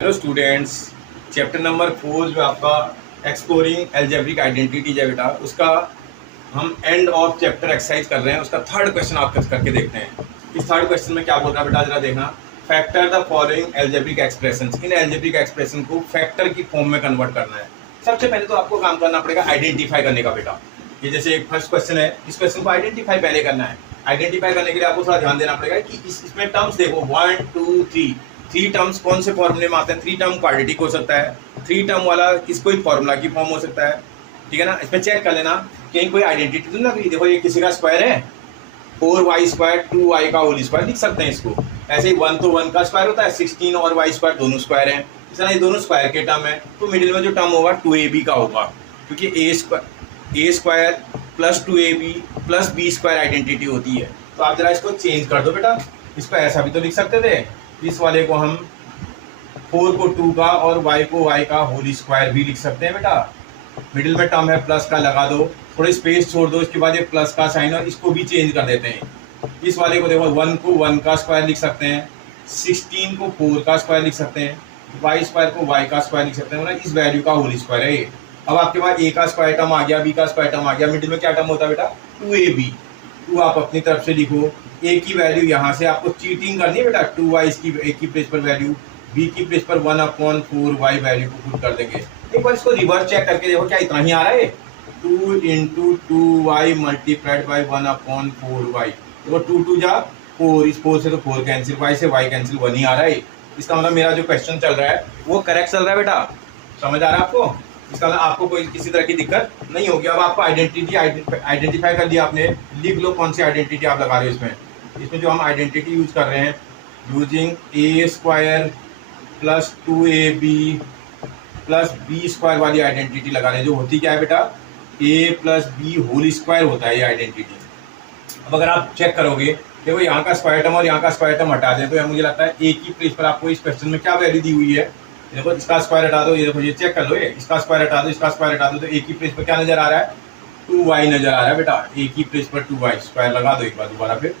Hello students, chapter number 4 जो आपका exploring algebraic identity है बेटा, उसका हम एंड ऑफ चैप्टर एक्सरसाइज कर रहे हैं। उसका थर्ड क्वेश्चन आप करके देखते हैं। इस थर्ड क्वेश्चन में क्या बोल रहा है बेटा, जरा देखना। Factor the following algebraic expressions. In algebraic expression को फैक्टर की फॉर्म में कन्वर्ट करना है। सबसे पहले तो आपको काम करना पड़ेगा आइडेंटिफाई करने का बेटा। ये जैसे एक फर्स्ट क्वेश्चन है, इस क्वेश्चन को आइडेंटिफाई पहले करना है। आइडेंटिफाई करने के लिए आपको थोड़ा ध्यान देना पड़ेगा कि इसमें टर्म्स देखो 1 2 3 थ्री टर्म्स कौन से फॉर्मूले में आते हैं। थ्री टर्म क्वाड्रेटिक हो सकता है, थ्री टर्म वाला किस कोई फॉर्मूला की फॉर्म हो सकता है, ठीक है ना। इसमें चेक कर लेना कहीं कोई आइडेंटिटी तो ना। देखो ये किसी का स्क्वायर है, 4y² 2y का होल स्क्वायर लिख सकते हैं इसको। ऐसे ही 1 तो 1 का स्क्वायर होता है, 16 और y² दोनों स्क्वायर हैं। इस तरह ये दोनों स्क्वायर के टर्म है, तो मिडिल में जो टर्म होगा 2ab का होगा, क्योंकि a² plus 2ab plus b² identity होती है। तो आप जरा इसको चेंज कर दो बेटा। इसको ऐसा भी तो लिख सकते थे, इस वाले को हम 4 को 2 का और y को y का होल स्क्वायर भी लिख सकते हैं बेटा। मिडिल में टर्म है प्लस का, लगा दो, थोड़ी स्पेस छोड़ दो, इसके बाद ये प्लस का साइन और इसको भी चेंज कर देते हैं। इस वाले को देखो 1 को 1 का स्क्वायर लिख सकते हैं, 16 को 4 का स्क्वायर लिख सकते हैं, y² को y का स्क्वायर लिख सकते हैं, मतलब इस वैल्यू का होल स्क्वायर है ये। अब आपके पास a का स्क्वायर टर्म आ गया, b का स्क्वायर टर्म आ गया, मिडिल में क्या टर्म होता है बेटा 2ab। 2 आप अपनी तरफ से लिखो, a की वैल्यू यहाँ से आपको चीटिंग करनी है बेटा, 2y इसकी a की प्लेस पर वैल्यू, b की प्लेस पर 1/4y वैल्यू को पुट कर देंगे। एक बार इसको रिवर्स चेक करके देखो, क्या इतना ही आ रहा है। 2 × 2y मल्टीप्लाइड बाई 1/4y। देखो 2 2 जा 4, इस 4 से तो 4 कैंसिल, y से y कैंसिल, 1 ही आ रहा है। इसका मतलब मेरा जो क्वेश्चन चल रहा है वो करेक्ट चल रहा है बेटा। समझ आ रहा है आपको? इसका मतलब आपको कोई किसी तरह की दिक्कत नहीं होगी। अब आपको आइडेंटिफाई कर दिया आपने, लिख लो कौन सी आइडेंटिटी आप लगा रहे हो इसमें जो हम आइडेंटिटी यूज कर रहे हैं, using a² plus 2ab plus b² वाली आइडेंटिटी लगा रहे हैं, जो होती क्या है बेटा a plus b whole square होता है ये आइडेंटिटी। अब अगर आप चेक करोगे, देखो यहाँ का स्क्वायर टर्म और यहाँ का स्क्वायर टर्म हटा दें, तो मुझे लगता है a की प्लेस पर आपको इस क्वेश्चन में क्या वैल्यू दी हुई है। देखो इसका स्क्वायर हटा दो, ये देखो ये चेक कर लो, ये इसका स्क्वायर हटा दो, इसका स्क्वायर हटा दो, तो a की प्लेस पर क्या नजर आ रहा है 2y नजर आ रहा है बेटा। a की प्लेस पर 2y स्क्वायर लगा दो एक बार दोबारा। फिर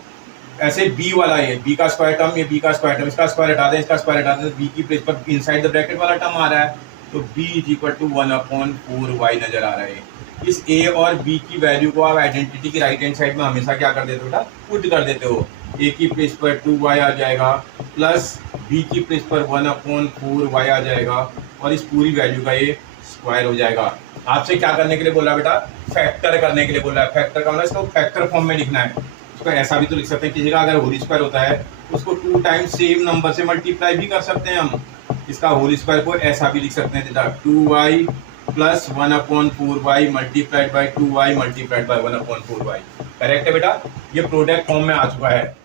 ऐसे b वाला, ये b का स्क्वायर टर्म, ये b का स्क्वायर टर्म, इसका स्क्वायर हटा दें, इसका स्क्वायर हटा दें, तो b की प्लेस पर इनसाइड द ब्रैकेट वाला टर्म आ रहा है, तो b = 1/4y नजर आ रहा है। इस a और b की वैल्यू को आप आइडेंटिटी की राइट हैंड साइड में हमेशा क्या कर देते हो बेटा, पुट कर देते हो। a की प्लेस पर 2y आ जाएगा, प्लस b की प्लेस पर 1/4y आ जाएगा, और इस पूरी वैल्यू का ये स्क्वायर हो जाएगा। आपसे क्या करने के लिए बोला बेटा, फैक्टर करने के लिए बोला है। फैक्टर का मतलब इसको फैक्टर फॉर्म में लिखना है। उसको ऐसा भी तो लिख सकते हैं, किसी का अगर होल स्क्वायर होता है उसको 2 टाइम्स सेम नंबर से मल्टीप्लाई भी कर सकते हैं हम। इसका होल स्क्वायर को ऐसा भी लिख सकते हैं, 2y plus 1/4y multiplied by 2y multiplied by 1/4y। Correct है बेटा, ये प्रोडक्ट फॉर्म में आ चुका है।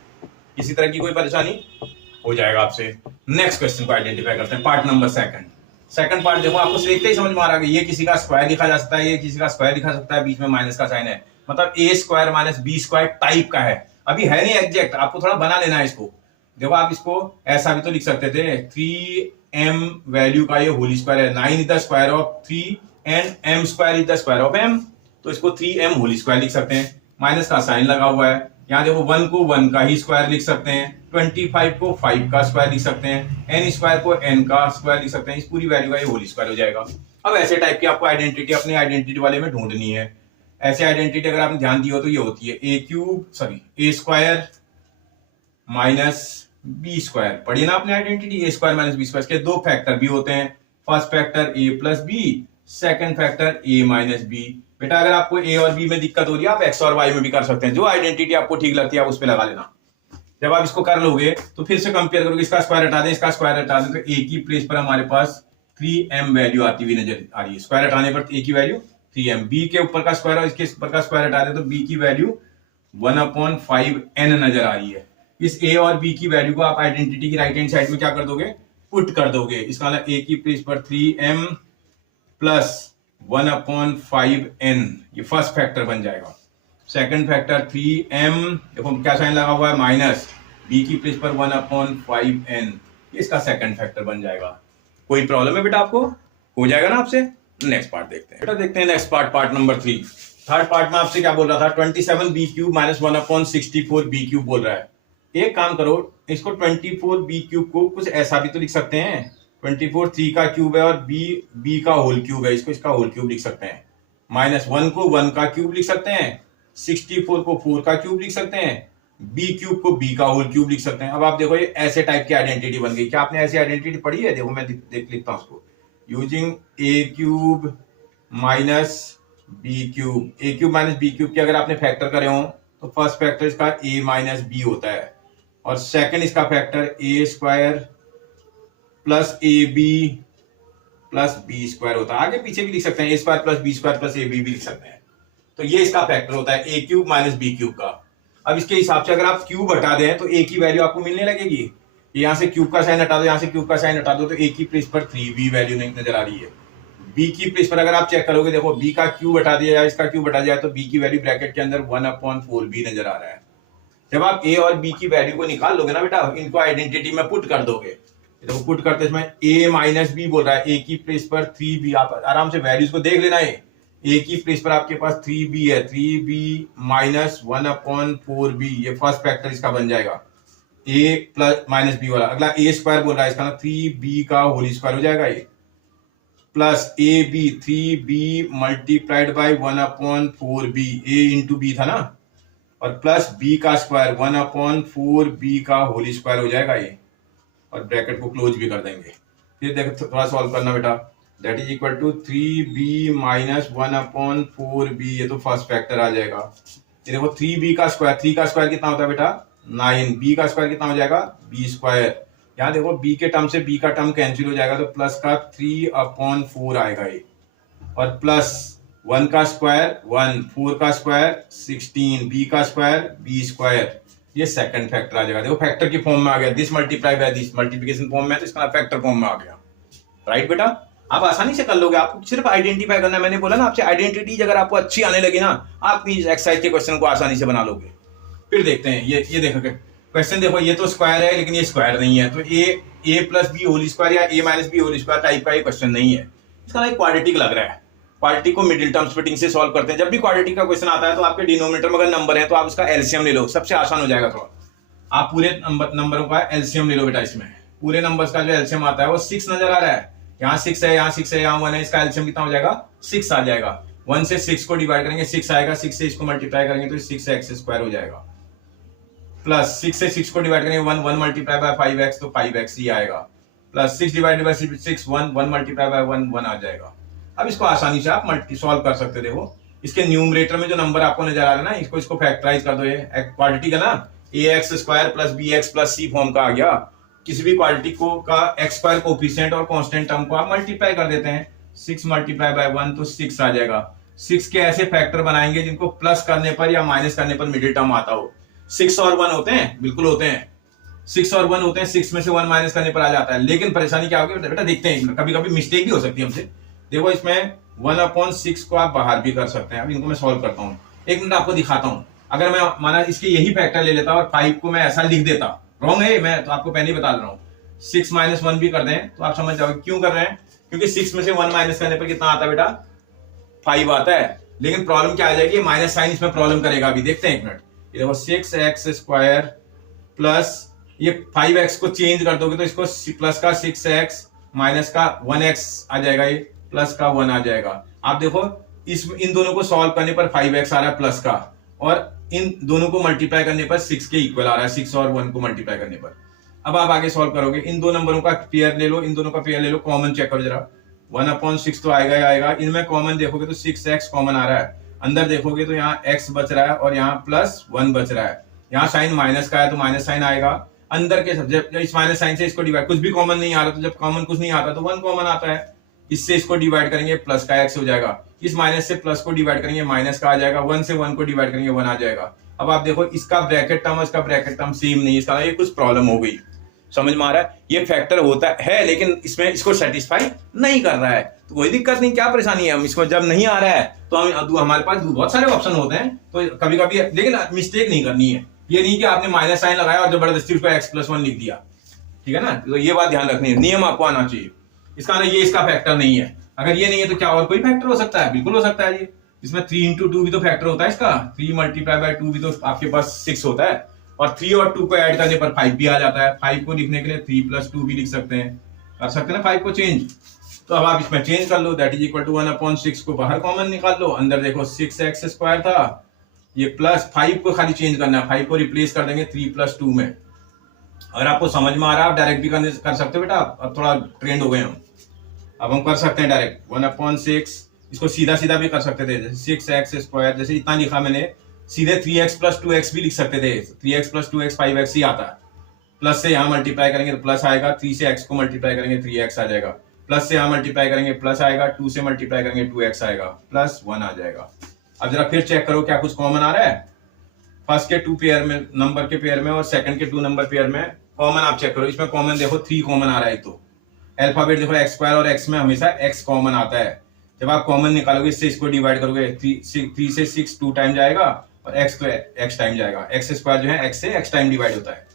किसी तरह की कोई परेशानी हो जाएगा आपसे। नेक्स्ट क्वेश्चन को आइडेंटिफाई करते हैं, पार्ट नंबर सेकंड पार्ट। देखो आपको देखते ही समझ में आ रहा है, ये किसी का स्क्वायर लिखा जा सकता है, ये किसी का स्क्वायर लिखा सकता है, बीच में माइनस का साइन है, मतलब a² - b² टाइप का है। अभी है नहीं एग्जैक्ट, आपको थोड़ा बना लेना है इसको। देखो आप इसको ऐसा भी तो लिख सकते थे, 3m वैल्यू का ये होल स्क्वायर है, 9 is the square of 3 and m² is the square of m, तो इसको 3m होल स्क्वायर लिख सकते हैं। माइनस का साइन लगा हुआ है, यहाँ देखो 1 को 1 का ही स्क्वायर लिख सकते हैं, 25 को 5 का स्क्वायर लिख सकते हैं, n² को n का स्क्वायर लिख सकते हैं। इस पूरी वैल्यू का ये होल स्क्वायर हो जाएगा। अब ऐसे टाइप की आपको आइडेंटिटी अपनी आइडेंटिटी वाले में ढूंढनी है। ऐसे आइडेंटिटी अगर आपने ध्यान दिया हो तो ये होती है a² माइनस b²। पढ़िए ना आपने आइडेंटिटी, a² माइनस b²। इसके दो फैक्टर भी होते हैं, first factor a plus b, second factor a minus b। बेटा अगर आपको a और b में दिक्कत हो रही है, आप x और y में भी कर सकते हैं। जो आइडेंटिटी आपको ठीक लगती है आप उस पर लगा लेना। जब आप इसको कर लोगे तो फिर से कंपेयर करोगे, इसका स्क्वायर हटा दें, इसका स्क्वायर हटा दें, तो a की प्लेस पर हमारे पास 3m वैल्यू आती हुई नजर आ रही है। स्क्वायर हटाने पर a की वैल्यू 3m, b के ऊपर का स्क्वायर और इसके ऊपर का स्क्वायर हटा दें तो b की वैल्यू 1/5n नजर आ रही है। इस a और b की वैल्यू को आप आइडेंटिटी की राइट हैंड साइड में क्या कर दोगे, पुट कर दोगे। इसका मतलब a की प्लेस पर 3m प्लस 1/5n, ये फर्स्ट फैक्टर बन जाएगा। सेकंड फैक्टर 3m, देखो क्या साइन लगा हुआ है माइनस, b की प्लेस पर 1/5n, इसका सेकंड फैक्टर बन जाएगा। कोई प्रॉब्लम है बेटा आपको? हो जाएगा ना आपसे। नेक्स्ट पार्ट देखते हैं बेटा, देखते हैं next part number 3। Third part में आपसे क्या बोल रहा था, 27b³ - 1/64b³ बोल रहा है। एक काम करो, इसको 24b³ को कुछ ऐसा भी तो लिख सकते हैं, 24 3 का क्यूब है और बी का होल क्यूब है, इसको इसका होल क्यूब लिख सकते हैं। -1 को 1 का क्यूब लिख सकते हैं, 64 को 4 का क्यूब लिख सकते हैं, बी क्यूब को बी का होल क्यूब लिख सकते हैं। अब आप देखो ये ऐसे टाइप की आइडेंटिटी बन गई। क्या आपने ऐसी आइडेंटिटी पढ़ी है? देखो मैं देख लिखता हूँ उसको। Using A cube minus B cube, A cube minus B cube के अगर आपने फैक्टर करे हो तो फर्स्ट फैक्टर इसका ए माइनस बी होता है और सेकंड इसका factor a square plus a b plus B square होता है। आगे पीछे भी लिख सकते हैं, a square plus B square plus a b भी लिख सकते हैं। तो ये इसका फैक्टर होता है a cube minus B cube का। अब इसके हिसाब से अगर आप क्यूब हटा दें तो ए की वैल्यू आपको मिलने लगेगी। यहां से क्यूब का साइन हटा दो, यहां से क्यूब का साइन हटा दो, तो ए की प्लेस पर 3b वैल्यू नहीं नजर आ रही है। बी की प्लेस पर अगर आप चेक करोगे, देखो बी का क्यूब हटा दिया जाए, इसका क्यूब हटा जाए तो बी की वैल्यू ब्रैकेट के अंदर 1/4b नजर आ रहा है। जब आप ए और बी की वैल्यू को निकाल लोगे ना बेटा, इनको आइडेंटिटी में पुट कर दोगे, देखो पुट करते इसमें a माइनस बी बोल रहा है, a की प्लेस पर 3b, आप आराम से वैल्यूज को देख लेना है। a की प्लेस पर आपके पास 3b है, 3b माइनस 1/4b, ये फर्स्ट फैक्टर इसका बन जाएगा a प्लस माइनस बी वाला। अगला a स्क्वायर बोल रहा है, इसका ना 3b का होल स्क्वायर हो जाएगा ये, plus ab 3b multiplied by 1/4b, a into B था ना, और प्लस b का स्क्वायर 1/4b का होल स्क्वायर हो जाएगा ये, और ब्रैकेट को क्लोज भी कर देंगे। फिर देखो थोड़ा सॉल्व करना बेटा, that is equal to 3b minus 1/4b, ये तो फर्स्ट फैक्टर आ जाएगा। ये देखो 3b का स्क्वायर, 3 का स्क्वायर कितना होता है बेटा 9, b का स्क्वायर कितना हो जाएगा b स्क्वायर। यहाँ देखो b के टर्म से b का टर्म कैंसिल हो जाएगा, तो प्लस का 3/4 आएगा ये, और प्लस 1 का स्क्वायर 1, 4 का स्क्वायर 16, b का स्क्वायर b स्क्वायर, ये सेकंड फैक्टर आ जाएगा। देखो फैक्टर की फॉर्म में आ गया, this multiply by this, multiplication form में, तो इसका फैक्टर फॉर्म में आ गया। राइट बेटा, आप आसानी से कर लोगे, आपको सिर्फ आइडेंटिफाई करना है। मैंने बोला ना आपसे, आइडेंटिटी अगर आपको अच्छी आने लगी ना, आप इस एक्सरसाइज के क्वेश्चन को आसानी से बना लोगे। फिर देखते हैं ये देखो क्वेश्चन, देखो ये तो स्क्वायर है लेकिन ये स्क्वायर नहीं है, तो a plus b whole square या a minus B whole square type का ये क्वेश्चन नहीं है। इसका एक क्वाड्रेटिक लग रहा है। क्वाड्रेटिक को मिडिल टर्म स्प्लिटिंग से सॉल्व करते हैं। जब भी क्वाड्रेटिक का क्वेश्चन आता है तो आपके डिनोमिनेटर में अगर नंबर है तो आप उसका एलसीएम ले लो, सबसे आसान हो जाएगा थोड़ा। आप पूरे नंबरों का एलसीएम ले लो बेटा। इसमें पूरे नंबर्स का जो एलसीएम आता है वो 6 नजर आ रहा है, यहाँ 6 है, यहाँ 6 है, यहाँ 1 है, इसका एलसीएम कितना हो जाएगा 6 आ जाएगा। 1 से 6 को डिवाइड करेंगे 6 आएगा, 6 से इसको मल्टीप्लाई करेंगे तो 6x स्क्वायर हो जाएगा, प्लस 6 से 6 को डिवाइड करेंगे 1 मल्टीप्लाई बाय 5x तो 5x ही आएगा, plus 6 divided by 6 1 multiply by 1 आ जाएगा। अब इसको आसानी से आप मल्टी सॉल्व कर सकते हो। देखो इसके न्यूमरेटर में जो नंबर आपको नजर आ रहा है ना, इसको फैक्टराइज कर दो। ये क्वाड्रेटिक है ना, ax square plus bx plus c form का आ गया। किसी भी क्वाड्रेटिक को का x स्क्वायर कोफिशिएंट और कांस्टेंट टर्म को आप मल्टीप्लाई कर देते हैं, 6 मल्टीप्लाई बाय 1 तो 6 आ जाएगा। 6 के ऐसे फैक्टर बनाएंगे जिनको प्लस करने पर या माइनस करने पर मिडिल टर्म आता हो। 6 और 1 होते हैं, बिल्कुल होते हैं, 6 और 1 होते हैं, 6 में से 1 माइनस करने पर आ जाता है। लेकिन परेशानी क्या होगी बेटा, देखते हैं, कभी कभी मिस्टेक भी हो सकती है हमसे। देखो इसमें 1/6 को आप बाहर भी कर सकते हैं। अब इनको मैं सॉल्व करता हूँ, एक मिनट आपको दिखाता हूँ। अगर मैं माना इसके यही फैक्टर ले लेता और 5 को मैं ऐसा लिख देता, रॉन्ग है, मैं तो आपको पहले ही बता रहा हूँ। 6 माइनस 1 भी कर दें तो आप समझ जाओगे क्यों कर रहे हैं, क्योंकि 6 में से 1 माइनस करने पर कितना आता है बेटा 5 आता है। लेकिन प्रॉब्लम क्या आ जाएगी, माइनस साइन इसमें प्रॉब्लम करेगा। अभी देखते हैं एक मिनट। ये देखो 6x स्क्वायर प्लस ये 5x को चेंज कर दोगे तो इसको प्लस का 6x माइनस का 1x आ जाएगा, ये प्लस का 1 आ जाएगा। आप देखो इन दोनों को सॉल्व करने पर 5x आ रहा है प्लस का, और इन दोनों को मल्टीप्लाई करने पर 6 के इक्वल आ रहा है, 6 और 1 को मल्टीप्लाई करने पर। अब आप आगे सॉल्व करोगे, इन दो नंबरों का पेयर ले लो, इन दोनों का पेयर ले लो, कॉमन चेक करो जरा। 1/6 तो आएगा ही आएगा। इनमें कॉमन देखोगे तो 6x कॉमन आ रहा है, अंदर देखोगे तो यहाँ x बच रहा है और यहाँ +1 बच रहा है। यहाँ साइन माइनस का है तो माइनस साइन आएगा। अंदर के जब इस माइनस साइन से इसको डिवाइड, कुछ भी कॉमन नहीं आ रहा, तो जब कॉमन कुछ नहीं आता तो 1 कॉमन आता है। इससे इसको डिवाइड करेंगे प्लस का x हो जाएगा, इस माइनस से प्लस को डिवाइड करेंगे माइनस का आ जाएगा, 1 से 1 को डिवाइड करेंगे 1 आ जाएगा। अब आप देखो इसका ब्रैकेट टर्म इसका ब्रैकेट टर्म सेम नहीं है, इसका ये कुछ प्रॉब्लम हो गई। समझ में आ रहा है, ये फैक्टर होता है लेकिन इसमें इसको सेटिस्फाई नहीं कर रहा है, तो कोई दिक्कत नहीं, क्या परेशानी है। हम इसको जब नहीं आ रहा है तो हम हमारे पास बहुत सारे ऑप्शन होते हैं, तो कभी कभी, लेकिन मिस्टेक नहीं करनी है। ये नहीं कि आपने माइनस साइन लगाया और जबरदस्ती उसको x+1 लिख दिया, ठीक है ना। तो ये बात ध्यान रखनी है, नियम आपको आना चाहिए। इसका ना ये इसका फैक्टर नहीं है, अगर ये नहीं है तो क्या और कोई फैक्टर हो सकता है, बिल्कुल हो सकता है। ये इसमें 3 × 2 भी तो फैक्टर होता है इसका, 3 मल्टीप्लाई बाय 2 भी तो आपके पास 6 होता है, और 3 और 2 को ऐड करने पर 5 भी आ जाता है। 5 को लिखने के लिए 3 + 2 भी लिख सकते हैं, कर सकते हैं ना 5 को चेंज। तो अब आप इसमें चेंज कर लो, दैट इज इक्वल टू 1/6 को बाहर कॉमन निकाल लो, अंदर देखो 6x² था, ये प्लस 5 को खाली चेंज करना है, 5 को रिप्लेस कर देंगे 3 + 2 में। अगर आपको समझ में आ रहा है आप डायरेक्ट भी कर सकते हो बेटा, अब थोड़ा ट्रेंड हो गए हम, अब हम कर सकते हैं डायरेक्ट 1/6, इसको सीधा सीधा भी कर सकते थे, जैसे 6x², जैसे इतना लिखा मैंने, सीधे 3x + 2x भी लिख सकते थे, 3x + 2x 5x ही आता है, प्लस से यहाँ मल्टीप्लाई करेंगे तो प्लस आएगा, 3 से x को मल्टीप्लाई करेंगे 3x आ जाएगा, प्लस से यहाँ मल्टीप्लाई करेंगे प्लस आएगा, 2 से मल्टीप्लाई करेंगे 2x आएगा, प्लस 1 आ जाएगा। अब जरा फिर चेक करो क्या कुछ कॉमन आ रहा है, फर्स्ट के 2 पेयर में, नंबर के पेयर में, और सेकंड के 2 नंबर पेयर में कॉमन आप चेक करो, इसमें कॉमन देखो 3 कॉमन आ रहा है। तो अल्फाबेट देखो x² और x में हमेशा x कॉमन आता है, जब आप कॉमन निकालोगे इससे इसको डिवाइड करोगे, 3 से 6 2 टाइम जाएगा और x तो x टाइम जाएगा, x² जो है x से x टाइम डिवाइड होता है,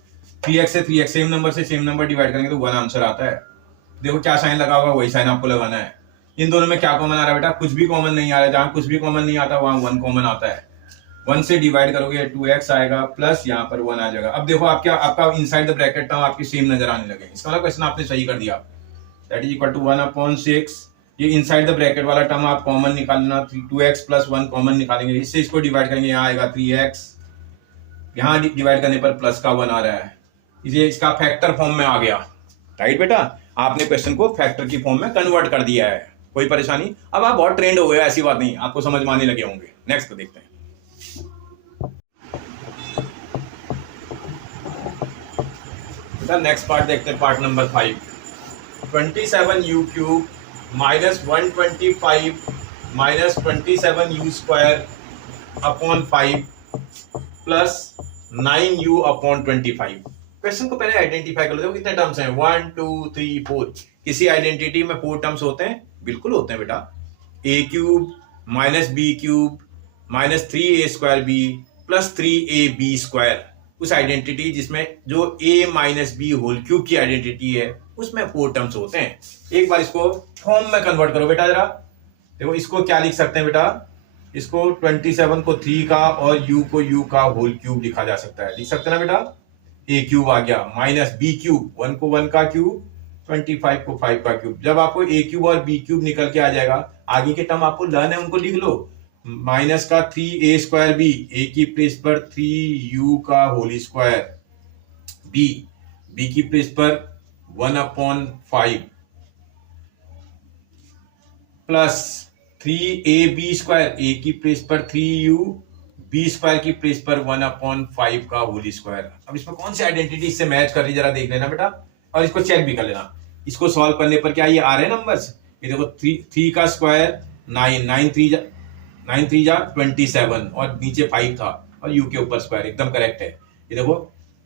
3x से 3x सेम नंबर से सेम नंबर डिवाइड करेंगे तो 1 आंसर आता है। देखो क्या साइन लगा हुआ, वही साइन आपको लगाना है। इन दोनों में क्या कॉमन आ रहा है बेटा, कुछ भी कॉमन नहीं आ रहा है, जहां कुछ भी कॉमन नहीं आता वहां 1 कॉमन आता है, 1 से डिवाइड करोगे 2x आएगा, प्लस यहाँ पर 1 आ जाएगा। अब देखो आपका इनसाइड द ब्रैकेट टर्म आपकी सेम नजर आने लगे, इसका मतलब क्वेश्चन आपने सही कर दिया, दैट इज इक्वल टू 1/6, ये इनसाइड द ब्रैकेट वाला टर्म आप कॉमन निकालना, 2x + 1 कॉमन निकालेंगे, इससे इसको डिवाइड करेंगे, यहाँ आएगा 3x, यहाँ डिवाइड करने पर प्लस का 1 आ रहा है, इसे इसका फैक्टर फॉर्म में आ गया, राइट बेटा, आपने क्वेश्चन को फैक्टर की फॉर्म में कन्वर्ट कर दिया है, कोई परेशानी। अब आप बहुत ट्रेंड हो गए, ऐसी बात नहीं, आपको समझ में आने लगे होंगे। नेक्स्ट को देखते हैं, नेक्स्ट पार्ट देखते हैं, part number 5, 27u³ -125 -27u² upon 5 plus 9u/25। Question को पहले आइडेंटिफाई कर लो, देखो कितने टर्म्स हैं, 1 2 3 4, किसी आइडेंटिटी में 4 टर्म्स होते हैं, बिल्कुल होते हैं बेटा, a³ -b³ -3a² plus 3ab² उस आइडेंटिटी जिसमें जो a-b³ की आइडेंटिटी है उसमें 4 टर्म्स होते हैं। एक बार इसको फॉर्म में कन्वर्ट करो बेटा, जरा देखो इसको क्या लिख सकते हैं बेटा, इसको 27 को 3 का और u को u का होल क्यूब लिखा जा सकता है, लिख सकते हैं ना बेटा, a³ आ गया माइनस b³, 1 को 1 का क्यूब, 25 को 5 का क्यूब। जब आपको a³ और b³ निकल के आ जाएगा, आगे के टर्म आपको लर्न है उनको लिख लो, माइनस का 3a² b, a की प्लेस पर 3u का होल स्क्वायर, b की प्लेस पर 1/5 प्लस 3ab², a की प्लेस पर 3u, b² की प्लेस पर 1/5 का होल स्क्वायर। अब इसमें कौन सी आइडेंटिटी इससे मैच कर रही जरा देख लेना बेटा, और इसको चेक भी कर लेना। इसको सॉल्व करने पर क्या ये आ रहे हैं नंबर्स, ये देखो 3 का स्क्वायर 9, 9 3 जा 27 और नीचे 5 था और u के ऊपर स्क्वायर, एकदम करेक्ट है। ये देखो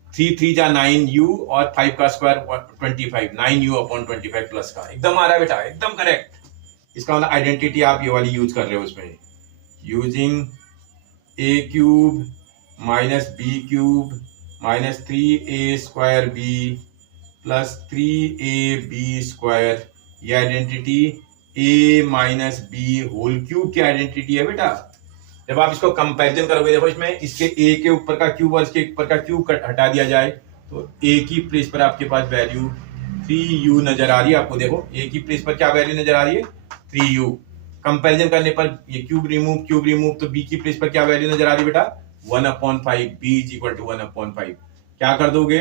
3 3 जा 9u और 5 का स्क्वायर 25, 9u/25 प्लस का, एकदम आ रहा है बेटा, एकदम करेक्ट। इसका मतलब आइडेंटिटी आप ये वाली यूज कर रहे हो उसमें, using a³ -b³ -3a² b plus 3ab², ये identity a - b whole cube की आइडेंटिटी है बेटा। जब आप इसको कंपैरिजन करोगे, देखो इसमें इसके a के ऊपर का क्यूब और इसके ऊपर का क्यूब हटा दिया जाए तो a की प्लेस पर आपके पास वैल्यू 3u नजर आ रही है आपको, देखो a की प्लेस पर क्या वैल्यू नजर आ रही है, 3u। कंपैरिजन करने पर ये क्यूब रिमूव तो b की प्लेस पर क्या वैल्यू नजर आ रही है बेटा, 1/5, b = 1/5। क्या कर दोगे,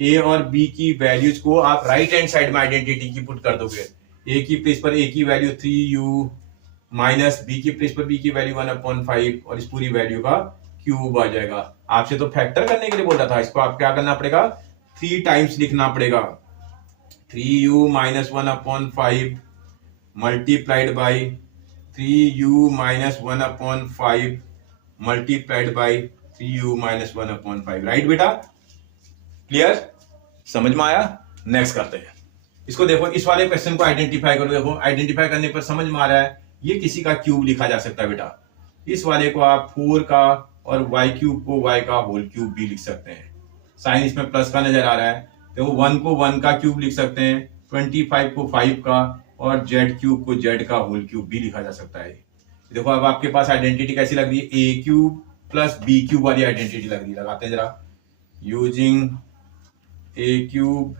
a और b की वैल्यूज को आप राइट हैंड साइड में आइडेंटिटी की पुट कर दोगे, a की प्लेस पर a की वैल्यू 3u माइनस b की प्लेस पर b की वैल्यू 1/5 और इस पूरी वैल्यू का क्यूब आ जाएगा। आपसे तो फैक्टर करने के लिए बोल रहा था, इसको आप क्या करना पड़ेगा, 3 टाइम्स लिखना पड़ेगा, 3u - 1/5 multiplied by 3u - 1/5 multiplied by 3u - 1/5, right बेटा, क्लियर, समझ में आया। नेक्स्ट करते हैं, इसको देखो, इस वाले क्वेश्चन को आइडेंटिफाई करो, देखो आइडेंटिफाई करने पर समझ में आ रहा है ये किसी का क्यूब लिखा जा सकता है बेटा। इस वाले को आप 4 का और y³ को y का होल क्यूब भी लिख सकते हैं, साइन इसमें प्लस का नजर आ रहा है, देखो 1 को 1 का क्यूब लिख सकते हैं, 25 को 5 का और z³ को z का होल क्यूब भी लिखा जा सकता है। देखो अब आपके पास आइडेंटिटी कैसी लग रही है, a³ प्लस b³ वाली आइडेंटिटी लग रही है, लगाते हैं जरा, using a³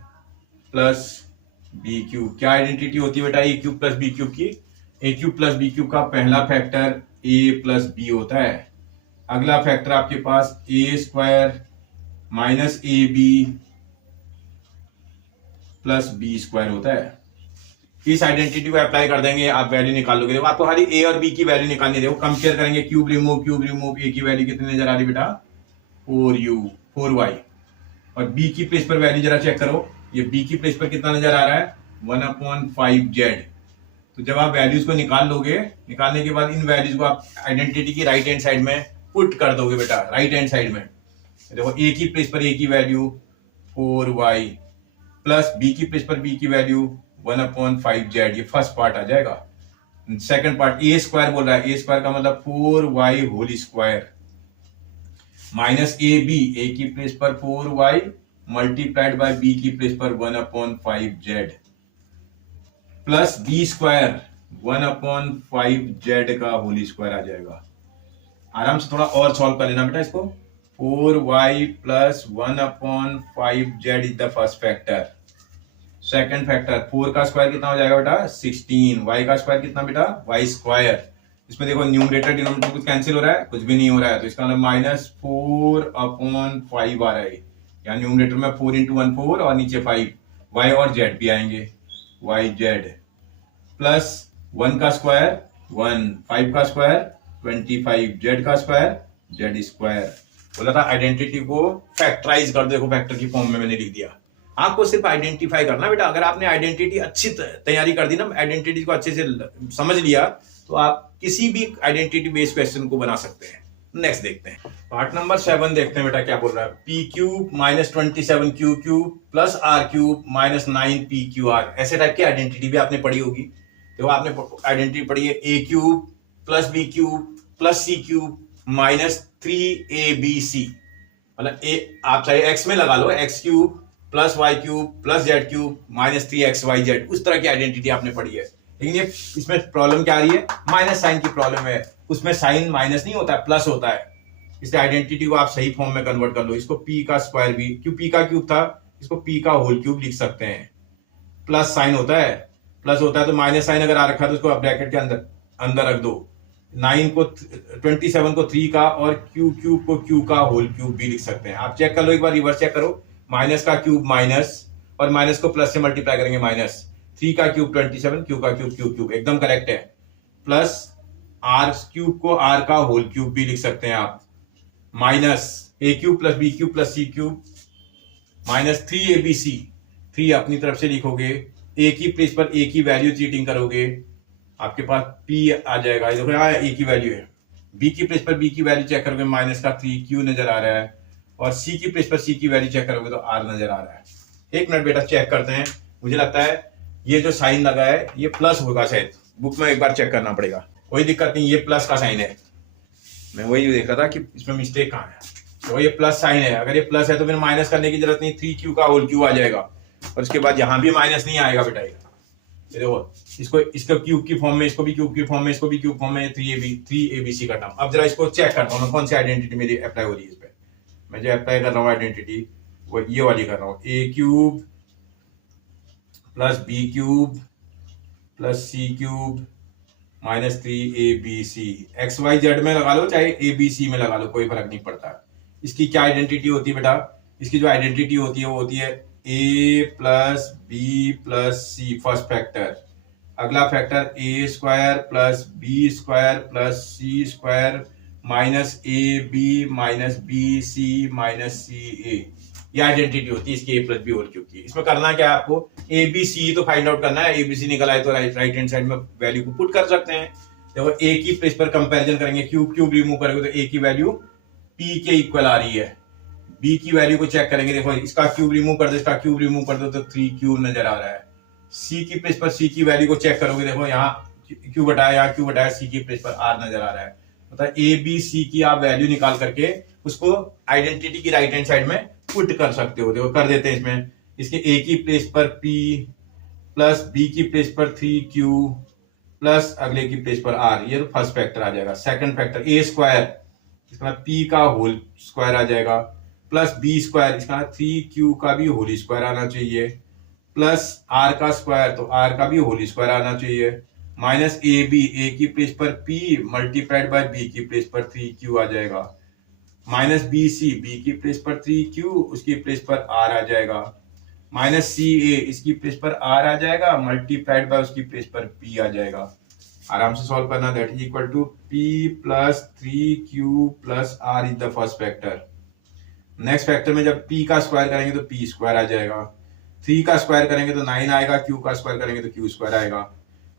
plus B cube. क्या आइडेंटिटी होती है बेटा A cube plus B cube की? A cube plus B cube का पहला फैक्टर ए प्लस बी होता है, अगला फैक्टर आपके पास a square minus a b plus B square होता है। इस आइडेंटिटी को अप्लाई कर देंगे, आप वैल्यू निकाल लोगे। देखो आपको खाली ए और बी की वैल्यू निकालनी, देखो कंपेयर करेंगे, क्यूब रिमूव, ए की वैल्यू कितनी नजर आ रही बेटा? 4u 4y। और बी की प्लेस पर वैल्यू जरा चेक करो, ये बी की प्लेस पर कितना नजर आ रहा है? 1/5z। तो जब आप वैल्यूज को निकाल लोगे, निकालने के बाद इन वैल्यूज को आप आइडेंटिटी की राइट हैंड साइड में पुट कर दोगे बेटा, राइट हैंड साइड में। देखो ए की प्लेस पर ए की वैल्यू 4y प्लस बी की प्लेस पर बी की वैल्यू 1/5z, ये फर्स्ट पार्ट आ जाएगा। सेकंड पार्ट ए स्क्वायर बोल रहा है, ए स्क्वायर का मतलब 4y whole square minus a b, a की प्लेस पर 4y मल्टीप्लाइड बाय बी की प्लेस पर 1/5z plus B square 1/5z का होल स्क्वायर आ जाएगा। आराम से थोड़ा और सॉल्व कर लेना बेटा इसको। 4y plus 1/5z is the first factor. Second factor 4 का स्क्वायर कितना हो जाएगा बेटा? 16। y का स्क्वायर कितना बेटा? y square. इसमें देखो न्यूमरेटर डिनोमिनेटर कुछ कैंसिल हो रहा है? कुछ भी नहीं हो रहा है, तो इसका मतलब -4/5 आ रहा है। यहाँ न्यूमरेटर में 4 × 1 4 और नीचे 5, y और z भी आएंगे, yz प्लस 1 का स्क्वायर 1, 5 का स्क्वायर 25, z का स्क्वायर z स्क्वायर। बोला था आइडेंटिटी को फैक्टराइज कर, देखो फैक्टर की फॉर्म में मैंने लिख दिया। आपको सिर्फ आइडेंटिफाई करना बेटा। अगर आपने आइडेंटिटी अच्छी तैयारी कर दी ना, आइडेंटिटी को अच्छे से समझ लिया, तो आप किसी भी आइडेंटिटी बेस्ड क्वेश्चन को बना सकते हैं। नेक्स्ट देखते हैं, पार्ट नंबर 7 देखते हैं बेटा क्या बोल रहा है। P cube minus 27 q cube plus r cube minus 9 p q r. ऐसे टाइप की आइडेंटिटी भी आपने पढ़ी होगी। देखो आपने आइडेंटिटी पढ़ी है a cube plus B cube plus c cube minus 3ab/c। मतलब ए आप चाहे एक्स में लगा लो, x cube plus y cube plus z cube minus 3xyz, उस तरह की आइडेंटिटी आपने पढ़ी है। लेकिन ये इसमें प्रॉब्लम क्या आ रही है? माइनस साइन की प्रॉब्लम है। उसमें साइन माइनस नहीं होता है, प्लस होता है। इसलिए आइडेंटिटी को आप सही फॉर्म में कन्वर्ट कर लो। इसको पी का स्क्वायर भी, क्यों पी का क्यूब था, इसको पी का होल क्यूब लिख सकते हैं। प्लस साइन होता है, प्लस होता है तो माइनस साइन अगर आ रखा है तो उसको ब्रैकेट के अंदर रख दो। 27 को 3 का और क्यू क्यूब को क्यू का होल क्यूब भी लिख सकते हैं। आप चेक कर लो, एक बार रिवर्स चेक करो। माइनस का क्यूब माइनस, और माइनस को प्लस से मल्टीप्लाई करेंगे माइनस। 3 का क्यूब 27, क्यू का क्यूब क्यू क्यूब, एकदम करेक्ट है। प्लस आर क्यूब को आर का होल क्यूब भी लिख सकते हैं आप। Minus a cube plus B cube plus c cube minus 3abc। 3 अपनी तरफ से लिखोगे, ए की प्लेस पर ए की वैल्यू चीटिंग करोगे, आपके पास पी आ जाएगा। देखो यहाँ ए की वैल्यू है, बी की प्लेस पर बी की वैल्यू चेक करोगे, माइनस का 3q नजर आ रहा है, और सी की प्लेस पर सी की वैल्यू चेक करोगे तो आर नजर आ रहा है। एक मिनट बेटा चेक करते हैं। मुझे लगता है ये जो साइन लगा है ये प्लस होगा, शायद बुक में एक बार चेक करना पड़ेगा। कोई दिक्कत नहीं, ये प्लस का साइन है। मैं वही देख रहा था कि इसमें मिस्टेक कहाँ है। तो ये प्लस साइन है, अगर ये प्लस है तो फिर माइनस करने की जरूरत नहीं, 3q का होल क्यूब आ जाएगा। और उसके बाद यहाँ भी माइनस नहीं आएगा बेटा। ये देखो, इसको क्यूब की फॉर्म में, इसको भी क्यूब की फॉर्म में, इसको भी क्यूब फॉर्म में, 3abc का टर्म। अब जरा इसको चेक करता हूँ मैं, कौन सी आइडेंटिटी मेरी अप्लाई हो रही है इस पे। मैं जो अप्लाई कर रहा हूँ आइडेंटिटी, वो ये वाली कर रहा हूँ, a cube plus B cube plus c cube minus 3abc। xyz में लगा लो चाहे abc में लगा लो, कोई फर्क नहीं पड़ता। इसकी क्या आइडेंटिटी होती है बेटा? इसकी जो आइडेंटिटी होती है वो होती है a plus B plus c, first factor. अगला factor a square plus B square plus c square minus a b minus b c minus C a. ये आइडेंटिटी होती है इसकी a plus b whole cube की। इसमें करना क्या है आपको? ए बी सी तो फाइंड आउट करना है। ए बी सी निकल आए तो राइट हैंड साइड में वैल्यू को पुट कर सकते हैं। देखो ए की प्लेस पर कंपैरिजन करेंगे, क्यूब क्यूब रिमूव करेंगे तो ए की वैल्यू पी के इक्वल आ रही है। बी की वैल्यू को चेक करेंगे, देखो इसका क्यूब रिमूव कर दो, इसका क्यूब रिमूव कर दो तो 3q नजर आ रहा है। सी की प्लेस पर सी की वैल्यू को चेक करोगे, देखो यहाँ क्यू बटाया, यहाँ क्यू बटाया, सी की प्लेस पर आर नजर आ रहा है। मतलब ए बी सी की आप वैल्यू निकाल करके उसको आइडेंटिटी की राइट हैंड साइड में पुट कर सकते हो। देखो कर देते हैं इसमें, इसके ए की प्लेस पर p प्लस बी की प्लेस पर 3q प्लस अगले की प्लेस पर r, ये तो फर्स्ट फैक्टर आ जाएगा। सेकंड फैक्टर ए स्क्वायर, इसका p का होल स्क्वायर आ जाएगा, प्लस बी स्क्वायर, इसका 3q का भी होल स्क्वायर आना चाहिए, प्लस आर का स्क्वायर, तो आर का भी होल स्क्वायर आना चाहिए, माइनस ए बी, ए की प्लेस पर पी मल्टीप्लाइड बाय बी की प्लेस पर 3q आ जाएगा, माइनस बी सी, बी की प्लेस पर 3q, उसकी प्लेस पर आर आ जाएगा, माइनस सी ए, इसकी प्लेस पर आर आ जाएगा, मल्टीप्लाइड बाय उसकी प्लेस पर पी आ जाएगा। आराम से सॉल्व करना, that is equal to P plus 3q plus R is the first factor. Next factor में जब p का स्क्वायर करेंगे तो p स्क्वायर आ जाएगा, 3 का स्क्वायर करेंगे तो 9 आएगा, q का स्क्वायर करेंगे तो q स्क्वायर आएगा,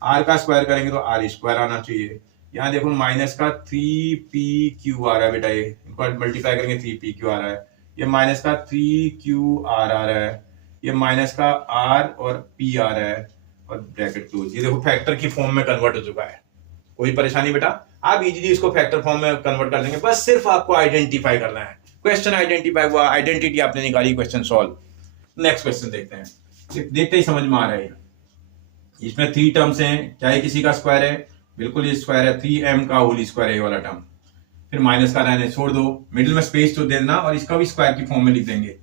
r का स्क्वायर करेंगे तो r स्क्वायर आना चाहिए। यहाँ देखो माइनस का 3pq आ रहा है बेटा, ये इनको मल्टीप्लाई करेंगे 3pq आ रहा है, ये माइनस का 3qr आ रहा है, ये माइनस का r और p आ रहा है, और ब्रैकेट क्लोज। ये देखो फैक्टर की फॉर्म में कन्वर्ट हो चुका है। कोई परेशानी बेटा, आप इजीली इसको फैक्टर फॉर्म में कन्वर्ट कर देंगे, बस सिर्फ आपको आइडेंटिफाई करना है। क्वेश्चन आइडेंटिफाई हुआ, आइडेंटिटी आपने निकाली, क्वेश्चन सॉल्व। नेक्स्ट क्वेश्चन देखते हैं, देखते ही समझ में आ रहा है। इसमें 3 टर्म्स हैं, क्या ये किसी का स्क्वायर है? बिल्कुल ये स्क्वायर है, 3m का होल स्क्वायर है ये वाला टर्म, फिर माइनस का रहने छोड़ दो, मिडिल में स्पेस तो दे देना, और इसका भी स्क्वायर की फॉर्म में लिख देंगे,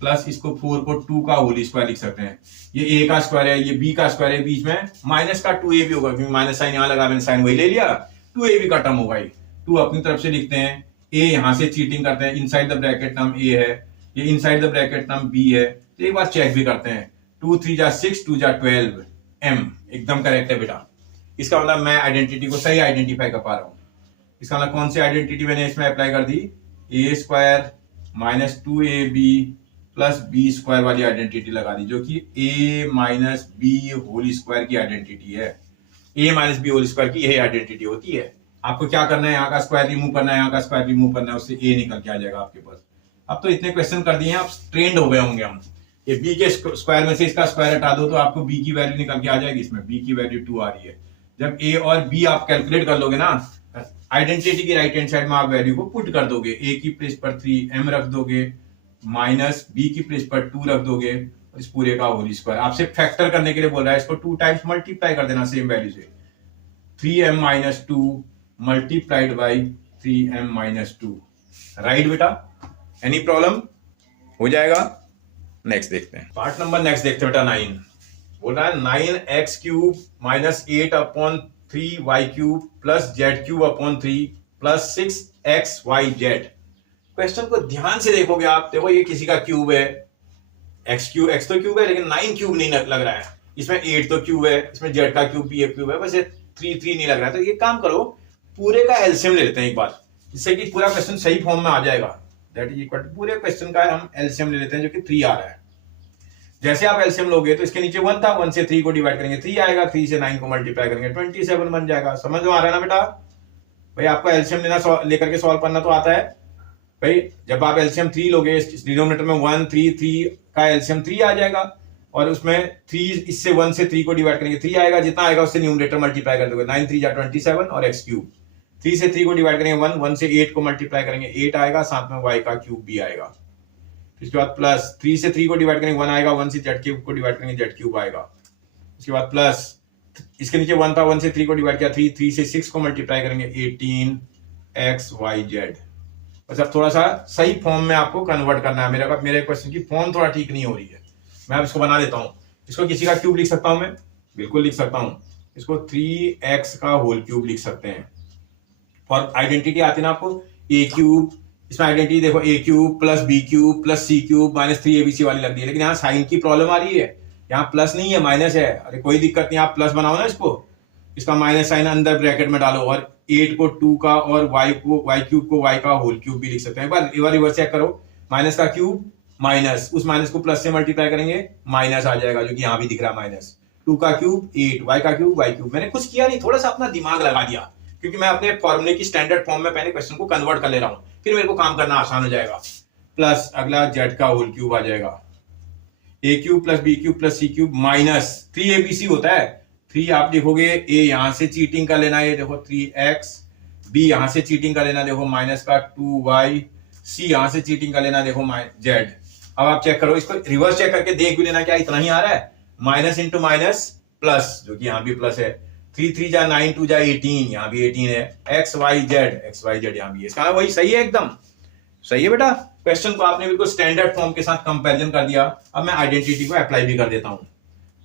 प्लस इसको 4 को 2 का होल स्क्वायर लिख सकते हैं। ये a का स्क्वायर है, ये b का स्क्वायर है, बीच में माइनस का 2a भी होगा, क्योंकि माइनस साइन यहाँ लगा, मैंने साइन वही ले लिया, 2a का टर्म होगा, 2 अपनी तरफ से लिखते हैं, a यहां से चीटिंग करते हैं, inside the bracket term a है, ये inside the bracket term b है, तो एक बार चेक भी करते हैं, 2 3 जा 6, 2 जा 12, m एकदम करेक्ट है बेटा। इसका मतलब मैं आइडेंटिटी को सही आइडेंटिफाई कर पा रहा हूँ। इसका मतलब कौन सी आइडेंटिटी मैंने इसमें अप्लाई कर दी? a square minus 2ab plus B square वाली आइडेंटिटी लगा दी, जो कि a minus B whole square की आइडेंटिटी है। a minus B whole square की यही आइडेंटिटी होती है। आपको क्या करना है, यहाँ का स्क्वायर रिमूव करना है, यहाँ का स्क्वायर रिमूव करना है, उससे a निकल के आ जाएगा आपके पास। अब तो इतने क्वेश्चन कर दिए हैं, आप ट्रेंड हो गए होंगे। हम ये b के स्क्वायर में से इसका स्क्वायर हटा दो तो आपको b की वैल्यू निकल के आ जाएगी। इसमें b की वैल्यू 2 आ रही है। जब a और b आप कैलकुलेट कर लोगे ना, आइडेंटिटी की राइट हैंड साइड में आप वैल्यू को पुट कर दोगे, a की प्लेस पर 3m रख दोगे, माइनस b की प्लेस पर 2 रख दोगे, और इस पूरे का होल स्क्वायर। आपसे फैक्टर करने के लिए बोल रहा है, इसको 2 टाइम्स मल्टीप्लाई कर देना सेम वैल्यू से, 3m minus 2 multiplied by 3m minus 2। Right बेटा, एनी प्रॉब्लम? हो जाएगा। नेक्स्ट देखते हैं, पार्ट नंबर नेक्स्ट देखते हैं बेटा 9। बोल रहा है 9x cube minus 8 upon 3y cube plus z cube upon 3 plus 6xyz। Question को ध्यान से देखोगे आप, देखो ये किसी का क्यूब है, x क्यूब, x तो क्यूब है, लेकिन 9 क्यूब नहीं लग रहा है। इसमें 8 तो क्यूब है, इसमें z का क्यूब भी एक क्यूब है, बस ये 3 नहीं लग रहा है। तो ये काम करो, पूरे का एलसीएम ले लेते हैं एक बार, जिससे कि पूरा क्वेश्चन सही फॉर्म में आ जाएगा। दैट इज इक्वल टू, पूरे क्वेश्चन का हम एलसीएम ले लेते हैं, जो कि 3 आ रहा है। जैसे आप एलसीएम लोगे तो इसके नीचे 1 था, 1 से 3 को डिवाइड करेंगे 3 आएगा, 3 से 9 को मल्टीप्लाई करेंगे 27 बन जाएगा। समझ में आ रहा है ना बेटा? भाई आपको एलसीएम लेना, लेकर के सॉल्व करना तो आता है। भाई जब आप एलसीएम 3 लोगे, डिनोमिनेटर में 1 3 3 का एलसीएम 3 आ जाएगा, और उसमें 3 इससे 1 से 3 को डिवाइड करेंगे 3 आएगा, जितना आएगा उससे न्यूमरेटर मल्टीप्लाई कर दोगे, 9 3 जा 27 और x क्यूब, 3 से 3 को डिवाइड करेंगे 1, 1 से 8 को मल्टीप्लाई करेंगे 8 आएगा, साथ में y का क्यूब भी आएगा। इसके बाद प्लस 3 से 3 को डिवाइड करेंगे 1 आएगा, 1 से z क्यूब को डिवाइड करेंगे z क्यूब आएगा। इसके बाद प्लस इसके नीचे 1 था, 1 से 3 को डिवाइड किया 3, 3 से 6 को मल्टीप्लाई करेंगे 18xyz। बस अब थोड़ा सा सही फॉर्म में आपको कन्वर्ट करना है। मेरे क्वेश्चन की फॉर्म थोड़ा ठीक नहीं हो रही है, मैं अब इसको बना देता हूँ। इसको किसी का क्यूब लिख सकता हूँ मैं, बिल्कुल लिख सकता हूँ। इसको 3x का होल क्यूब लिख सकते हैं। और आइडेंटिटी आती है ना आपको, a क्यूब, इसमें आइडेंटिटी देखो a cube plus b cube plus c cube minus 3abc वाली लग रही है, लेकिन यहाँ साइन की प्रॉब्लम आ रही है, यहाँ प्लस नहीं है माइनस है। अरे कोई दिक्कत नहीं, आप प्लस बनाओ ना इसको, इसका माइनस साइन अंदर ब्रैकेट में डालो, और 8 को 2 का और y क्यूब को y का होल क्यूब भी लिख सकते हैं। एक बार रिवर्स चेक करो, माइनस का क्यूब माइनस, उस माइनस को प्लस से मल्टीप्लाई करेंगे माइनस आ जाएगा, जो कि यहाँ भी दिख रहा है माइनस। 2 का क्यूब 8, y का क्यूब y क्यूब। मैंने कुछ किया नहीं, थोड़ा सा अपना दिमाग लगा दिया, क्योंकि मैं अपने फॉर्मूले की स्टैंडर्ड फॉर्म में पहले क्वेश्चन को कन्वर्ट कर ले रहा हूँ, फिर मेरे को काम करना आसान हो जाएगा। प्लस अगला z का होल क्यूब आ जाएगा, a cube plus b cube plus c cube minus 3abc होता है। 3 आप देखोगे, a यहां से चीटिंग कर लेना, ये देखो 3x, b यहां से चीटिंग कर लेना, देखो माइनस का 2y, c यहां से चीटिंग कर लेना, देखो z। अब आप चेक करो, इसको रिवर्स चेक करके देख भी लेना, क्या इतना ही आ रहा है? माइनस इंटू माइनस प्लस, जो कि यहाँ भी प्लस है, 3 3 जा 9, 2 जा 18, यहाँ भी 18 है, xyz यहाँ भी है। इसका वही सही है, एकदम सही है बेटा। क्वेश्चन को आपने बिल्कुल स्टैंडर्ड फॉर्म के साथ कंपैरिजन कर दिया। अब मैं आइडेंटिटी को अप्लाई भी कर देता हूँ।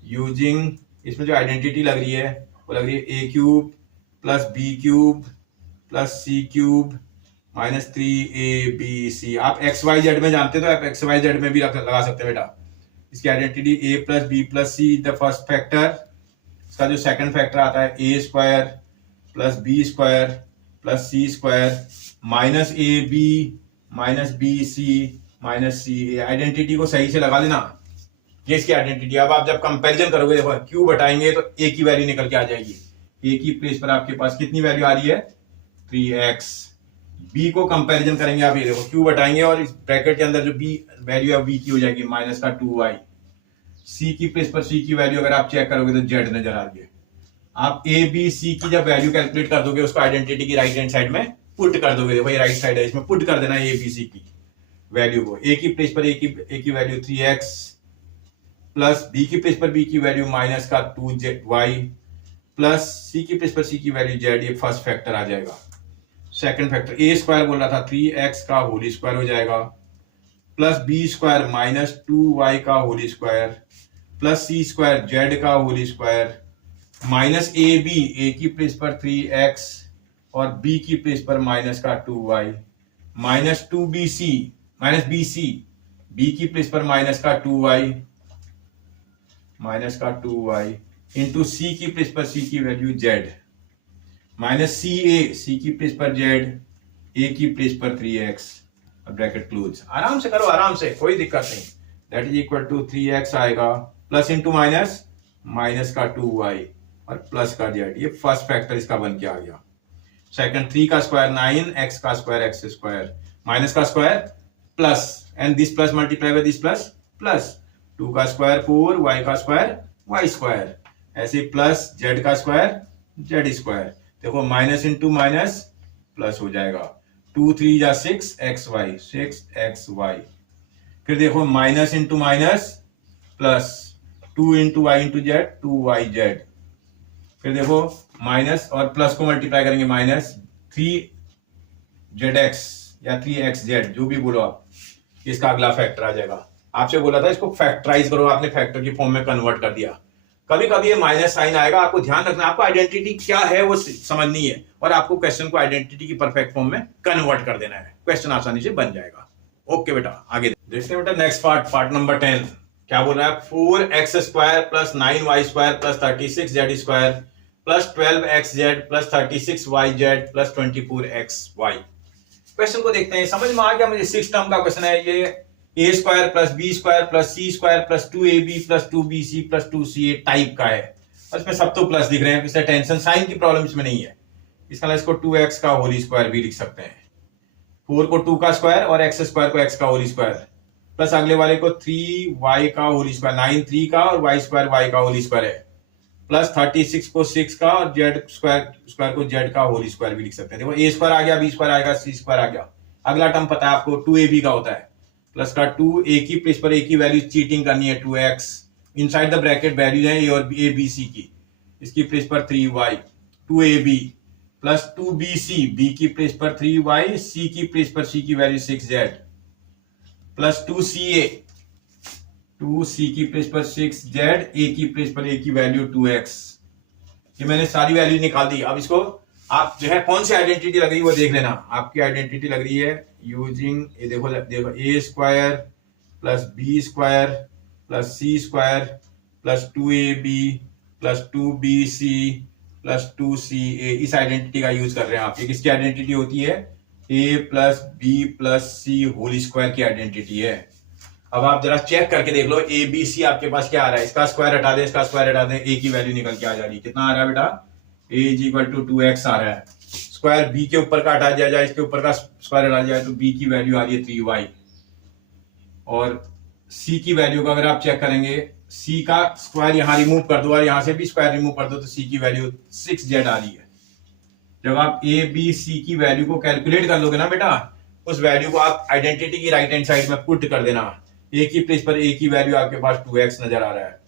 यूजिंग, इसमें जो आइडेंटिटी लग रही है वो लग रही है a cube plus B cube plus c cube minus 3ab। आप एक्स वाई जेड में जानते हो तो आप एक्स वाई जेड में भी लगा सकते हैं बेटा। इसकी identity a plus B plus c the first factor, इसका जो सेकंड फैक्टर आता है a square plus B square plus c square minus a b minus b c minus C a. Identity को सही से लगा लेना, ये इसकी आइडेंटिटी। अब आप जब कंपैरिजन करोगे, देखो क्यूब हटाएंगे तो ए की वैल्यू निकल के आ जाएगी। ए की प्लेस पर आपके पास कितनी वैल्यू आ रही है 3x। बी को कंपैरिजन करेंगे आप, ये देखो क्यूब हटाएंगे और इस ब्रैकेट के अंदर जो बी वैल्यू है बी की हो जाएगी माइनस का 2y। सी की प्लेस पर सी की वैल्यू अगर आप चेक करोगे तो जेड नजर आ रही है। आप ए बी सी की जब वैल्यू कैलकुलेट कर दोगे उसको आइडेंटिटी की राइट हैंड साइड में पुट कर दोगे। देखो ये राइट साइड है, इसमें पुट कर देना है ए बी सी की वैल्यू को। ए की प्लेस पर ए की वैल्यू 3x प्लस बी की प्लेस पर बी की वैल्यू माइनस का 2y प्लस सी की प्लेस पर सी की वैल्यू जेड। ये फर्स्ट फैक्टर आ जाएगा। सेकंड फैक्टर ए स्क्वायर बोल रहा था 3x का होल स्क्वायर हो जाएगा plus B square minus 2y का whole square plus c square z का whole square minus a b, a की प्लेस पर 3x और बी की प्लेस पर माइनस का 2y minus 2bc minus bc, B की प्लेस पर माइनस का 2y इंटू सी की प्लेस पर सी की value Z minus C A, C की प्लेस पर जेड, ए की प्लेस पर 3x ब्रैकेट क्लोज। आराम से करो, आराम से, कोई दिक्कत नहीं। That is equal to 3x आएगा प्लस इंटू माइनस माइनस का 2y और प्लस का जेड। ये फर्स्ट फैक्टर इसका बन के आ गया। सेकंड 3 का स्क्वायर 9, x का स्क्वायर x स्क्वायर माइनस का square plus and this plus multiply by this plus plus 2 का स्क्वायर 4, y का स्क्वायर y स्क्वायर, ऐसे प्लस z का स्क्वायर z स्क्वायर। देखो माइनस इंटू माइनस प्लस हो जाएगा। 2 3 जा 6xy। फिर देखो minus into minus plus 2 into Y into Z 2yz। फिर देखो माइनस और प्लस को मल्टीप्लाई करेंगे माइनस 3zx या 3xz, जो भी बोलो आप, इसका अगला फैक्टर आ जाएगा। आपसे बोला था इसको फैक्टराइज करो, आपने फैक्टर की फॉर्म में कन्वर्ट कर दिया। कभी कभी ये माइनस साइन आएगा, आपको ध्यान रखना, आपको आइडेंटिटी क्या है वो समझनी है और आपको क्वेश्चन को आइडेंटिटी की परफेक्ट फॉर्म में कन्वर्ट कर देना है। क्वेश्चन आसानी से बन जाएगा। ओके बेटा, आगे देखते हैं बेटा नेक्स्ट पार्ट नंबर 10 क्या बोल रहा है। 4x square plus 9y square plus 36z square plus 12xz plus 36yz plus 24xy। Question को देखते हैं, समझ में आ गया मुझे। 6 टर्म का क्वेश्चन है ये। A square plus B square plus c square plus 2ab plus 2bc plus 2ca type का है और इसमें सब तो प्लस दिख रहे हैं, इसलिए टेंशन, साइन की प्रॉब्लम इसमें नहीं है। इसका इसको 2x का होल स्क्वायर भी लिख सकते हैं। 4 को 2 का स्क्वायर और x स्क्वायर को x का होल स्क्वायर प्लस अगले वाले को 3y का होल स्क्वायर, 9 3 का और y स्क्वायर y का होल स्क्वायर है प्लस 36 को 6 का और z स्क्वायर को z का होल स्क्वायर भी लिख सकते हैं। देखो a स्क्वायर आ गया, b स्क्वायर आएगा, c स्क्वायर आ गया। अगला टर्म पता है आपको 2ab का होता है प्लस का 2 a की प्लेस पर a की वैल्यू चीटिंग करनी है 2x, inside the bracket value है a और a b c की, इसकी प्लेस पर 3y 2ab plus 2bc, b की प्लेस पर 3y, c की प्लेस पर c की value 6z plus 2ca, 2c की प्लेस पर 6z, a की प्लेस पर a की वैल्यू 2x। ये मैंने सारी वैल्यू निकाल दी। अब इसको आप जो है कौन सी आइडेंटिटी लग रही है वो देख लेना। आपकी आइडेंटिटी लग रही है यूजिंग, ये देखो a square plus B square plus c square plus 2ab plus 2bc plus 2ca। इस आइडेंटिटी का यूज कर रहे हैं आप। ये किसकी आइडेंटिटी होती है, a plus B plus C whole square की आइडेंटिटी है। अब आप जरा चेक करके देख लो, ए बी सी आपके पास क्या आ रहा है। इसका स्क्वायर हटा दें, इसका स्क्वायर हटा दें, ए की वैल्यू निकल के आ जा रही है। कितना आ रहा है बेटा, a is equal to 2x आ रहा है। स्क्वायर बी के ऊपर का हटा दिया जाए, इसके ऊपर का स्क्वायर हटा दिया जाए तो b की वैल्यू आ रही है 3y और c की वैल्यू का अगर आप चेक करेंगे, c का स्क्वायर यहां रिमूव कर दो और यहां से भी स्क्वायर रिमूव कर दो तो c की वैल्यू 6z आ रही है। जब आप a b c की वैल्यू को कैलकुलेट कर लोगे ना बेटा, उस वैल्यू को आप आइडेंटिटी की राइट हैंड साइड में पुट कर देना। a की प्लेस पर a की वैल्यू आपके पास 2x नजर आ रहा है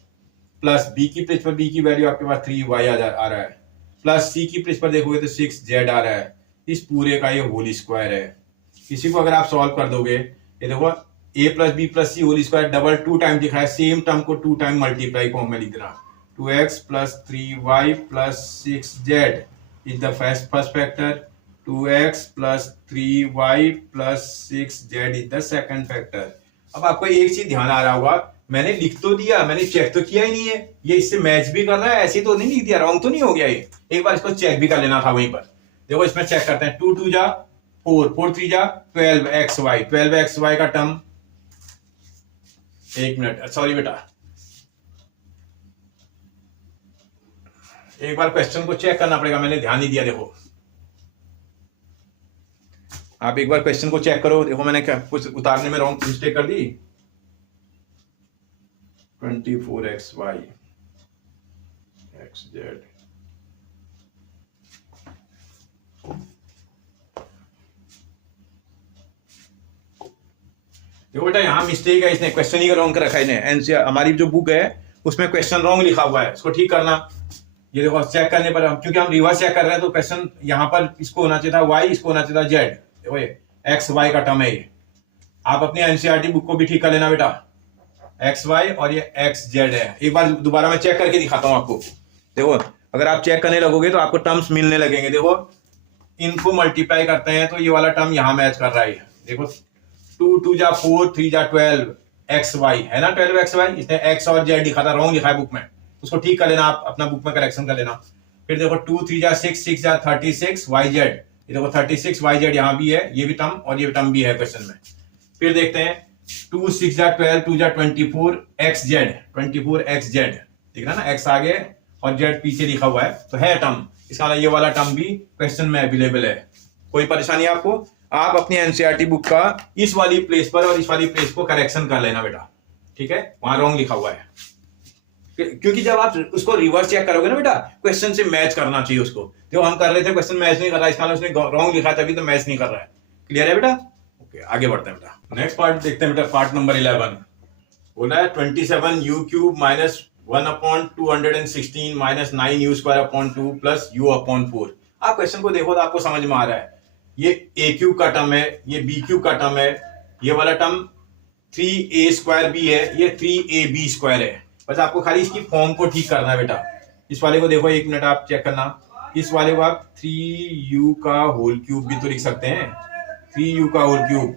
प्लस b की प्लेस पर b की वैल्यू आपके पास 3y आ रहा है प्लस c की प्लेस पर देखोगे तो 6z आ रहा है। इस पूरे का ये होल स्क्वायर है। इसी को अगर आप सॉल्व कर दोगे, ये देखो ए plus B plus C whole square double 2 time दिखा है, सेम टर्म को 2 टाइम मल्टीप्लाई फॉर्म में लिख रहा। 2x plus 3y plus 6z is the first factor, 2x plus 3y plus 6z is the second factor. अब आपको एक चीज ध्यान आ रहा होगा, मैंने लिख तो दिया, मैंने चेक तो किया ही नहीं है, ये इससे मैच भी कर रहा है, ऐसे तो नहीं लिख दिया, रॉन्ग तो नहीं हो गया ये। एक बार इसको चेक भी कर लेना था वहीं पर। देखो इसमें चेक करते हैं, 2 2 जा 4, 4 3 जा 12xy, 12xy का टर्म, एक मिनट सॉरी बेटा, एक बार क्वेश्चन को चेक करना पड़ेगा, मैंने ध्यान नहीं दिया। देखो आप एक बार क्वेश्चन को चेक करो, देखो मैंने क्या कुछ उतारने में रॉन्ग मिस्टेक कर दी। 24xy xz, देखो बेटा यहाँ मिस्टेक है, इसने क्वेश्चन ही रॉन्ग कर रखा है। एनसीआर हमारी जो बुक है उसमें क्वेश्चन रॉन्ग लिखा हुआ है, इसको ठीक करना। ये देखो चेक करने पर, क्योंकि हम रिवर्स चेक कर रहे हैं तो क्वेश्चन यहाँ पर इसको होना चाहिए था y, इसको होना चाहिए था z। देखो ये एक्स वाई का टर्म है ये। आप अपनी एनसीईआरटी बुक को भी ठीक कर लेना बेटा, एक्स वाई और ये एक्स जेड है। एक बार दोबारा मैं चेक करके दिखाता हूँ आपको। देखो अगर आप चेक करने लगोगे तो आपको टर्म्स मिलने लगेंगे। देखो इनको मल्टीप्लाई करते हैं तो ये वाला टर्म यहाँ मैच कर रहा है। देखो 2 2 जा 4, 3 जा 12 एक्स वाई है ना, 12 एक्स वाई। इसने एक्स और जेड लिखा था, रॉन्ग लिखा है बुक में, उसको ठीक कर लेना, आप अपना बुक में करेक्शन कर लेना। फिर देखो 2 3 जा 6, 6 जा 36 वाई जेड। ये देखो 36 वाई जेड यहाँ भी है, ये भी टर्म और ये टर्म भी है क्वेश्चन में। फिर देखते हैं 2 6 जा 12, 2 जा 24 एक्स जेड, 24 एक्स जेड दिख रहा है ना, एक्स आगे और जेड पीछे लिखा हुआ है, तो है टर्म। इसका ये वाला टर्म भी क्वेश्चन में अवेलेबल है। कोई परेशानी आपको, आप अपनी एनसीईआरटी बुक का इस वाली प्लेस पर और इस वाली प्लेस को करेक्शन कर लेना बेटा, ठीक है, वहां रॉन्ग लिखा हुआ है। क्योंकि जब आप उसको रिवर्स चेक करोगे ना बेटा, क्वेश्चन से मैच करना चाहिए उसको। देखो हम कर रहे थे, क्वेश्चन मैच नहीं कर रहा, इसका उसने रॉन्ग लिखा तभी तो मैच नहीं कर रहा है। क्लियर है बेटा? ओके, आगे बढ़ते हैं बेटा। नेक्स्ट पार्ट देखते हैं बेटा, पार्ट नंबर 11 बोला है 27 u cube minus 1/216 minus 9u square upon 2 plus u upon 4। आप क्वेश्चन को देखो तो आपको समझ में आ रहा है, ये a क्यूब का टर्म है, ये b क्यूब का टर्म है, ये वाला टर्म 3a स्क्वायर b है, ये 3ab स्क्वायर है। बस आपको खाली इसकी फॉर्म को ठीक करना है बेटा। इस वाले को देखो, एक मिनट आप चेक करना, इस वाले को आप 3u का होल क्यूब भी तो लिख सकते हैं, 3u का होल क्यूब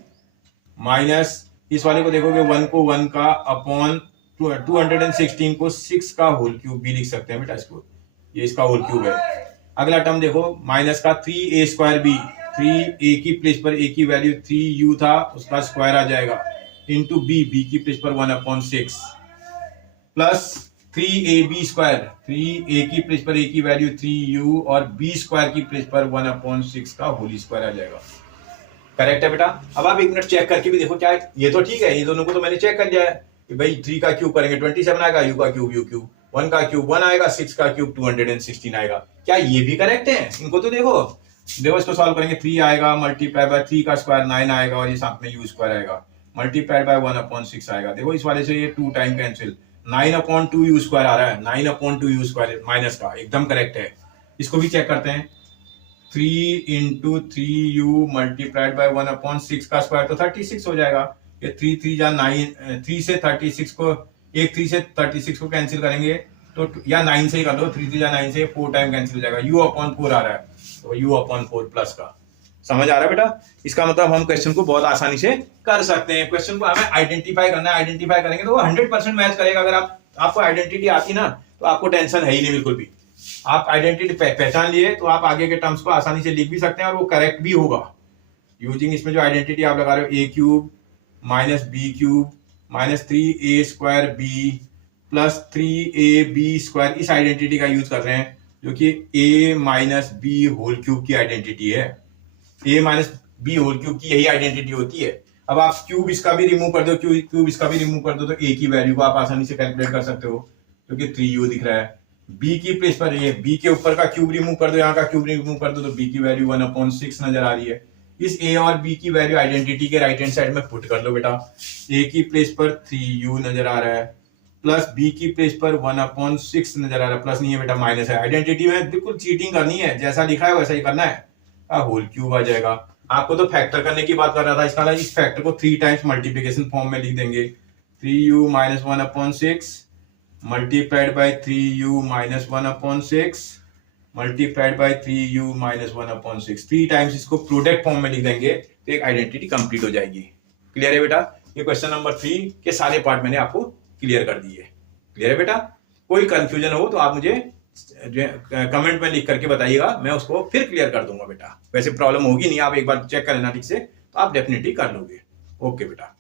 माइनस इस वाले को देखोगे 1 को 1 का अपॉन 216 को 6 का होल क्यूब भी लिख सकते हैं बेटा इसको, ये इसका होल क्यूब है। अगला टर्म देखो माइनस का 3a स्क्वायर b, 3a की प्लेस पर a की वैल्यू 3u था, उसका स्क्वायर आ जाएगा, इंटू b की प्लेस पर 1/6 प्लस 3ab स्क्वायर, 3a की प्लेस पर a की वैल्यू 3u और b स्क्वायर की प्लेस पर 1/6 का होल स्क्वायर आ जाएगा। करेक्ट है बेटा? अब आप एक मिनट चेक करके भी देखो, क्या है ये तो ठीक है, ये दोनों को तो मैंने चेक कर लिया है कि भाई 3 का क्यूब करेंगे 27 आएगा, u का क्यूब u क्यूब, 1 का क्यूब 1 आएगा, 6 का क्यूब 216 आएगा। क्या ये भी करेक्ट है? इनको तो देखो, देखो इसको सॉल्व करेंगे, 3 आएगा मल्टीप्लाई बाय 3 का स्क्वायर 9 आएगा और ये साथ में u स्क्वायर आएगा, मल्टीप्लाइड बाय 1/6 आएगा। देखो इस वाले से ये 2 टाइम कैंसिल, 9/2u स्क्वायर आ रहा है, 9/2u स्क्वायर माइनस का, एकदम करेक्ट है। इसको भी चेक करते हैं, 3 इंटू 3u मल्टीप्लाइड बाय 1/6 का स्क्वायर तो 36 हो जाएगा। ये 3 3 जा 9, 3 से 36 को, एक 3 से 36 को कैंसिल करेंगे तो, या 9 से ही कर दो, 3 3 जा 9 से 4 टाइम कैंसिल हो जाएगा, u/4 आ रहा है, तो u/4 प्लस का। समझ आ रहा है बेटा? इसका मतलब हम क्वेश्चन को बहुत आसानी से कर सकते हैं। क्वेश्चन को हमें आइडेंटिफाई करना है, आइडेंटिफाई करेंगे तो वो 100% मैच करेगा। अगर आपको आइडेंटिटी आती ना तो आपको टेंशन है ही नहीं बिल्कुल भी। आप आइडेंटिटी पहचान लिए तो आप आगे के टर्म्स को आसानी से लिख भी सकते हैं और वो करेक्ट भी होगा। यूजिंग इसमें जो आइडेंटिटी आप लगा रहे हो, a cube minus b cube minus 3a square b plus 3ab square, इस आइडेंटिटी का यूज कर रहे हैं जो कि a minus b whole cube की आइडेंटिटी है। a minus b whole cube की यही आइडेंटिटी होती है। अब आप क्यूब इसका भी रिमूव कर दो, क्यूब इसका भी रिमूव कर दो, तो a की वैल्यू को आप आसानी से कैलकुलेट कर सकते हो, क्योंकि 3u दिख रहा है। b की प्लेस पर ये b के ऊपर का क्यूब रिमूव कर दो, यहाँ का क्यूब रिमूव कर दो, तो b की वैल्यू 1/6 नजर आ रही है। इस a और b की वैल्यू आइडेंटिटी के राइट हैंड साइड में पुट कर लो बेटा। a की प्लेस पर 3u नजर आ रहा है, प्लस b की प्लेस पर 1/6 नजर आ रहा है, प्लस नहीं है बेटा माइनस है। आइडेंटिटी में बिल्कुल चीटिंग करनी है, जैसा लिखा है वैसा ही करना है, होल क्यूब आ जाएगा। आपको तो फैक्टर करने की बात कर रहा था, इसका मतलब इस फैक्टर को 3 टाइम्स मल्टीप्लिकेशन फॉर्म में लिख देंगे। 3u minus 1/6 multiplied by 3u minus 1/6 multiplied by 3u minus 1/6। 3 times इसको प्रोडक्ट फॉर्म में लिख देंगे तो एक आइडेंटिटी कंप्लीट हो जाएगी। क्लियर है बेटा? ये क्वेश्चन नंबर 3 के सारे पार्ट मैंने आपको क्लियर कर दिए। क्लियर है बेटा? कोई कंफ्यूजन हो तो आप मुझे कमेंट में लिख करके बताइएगा, मैं उसको फिर क्लियर कर दूंगा बेटा। वैसे प्रॉब्लम होगी नहीं, आप एक बार चेक कर लेना ठीक से, तो आप डेफिनेटली कर लोगे। ओके बेटा।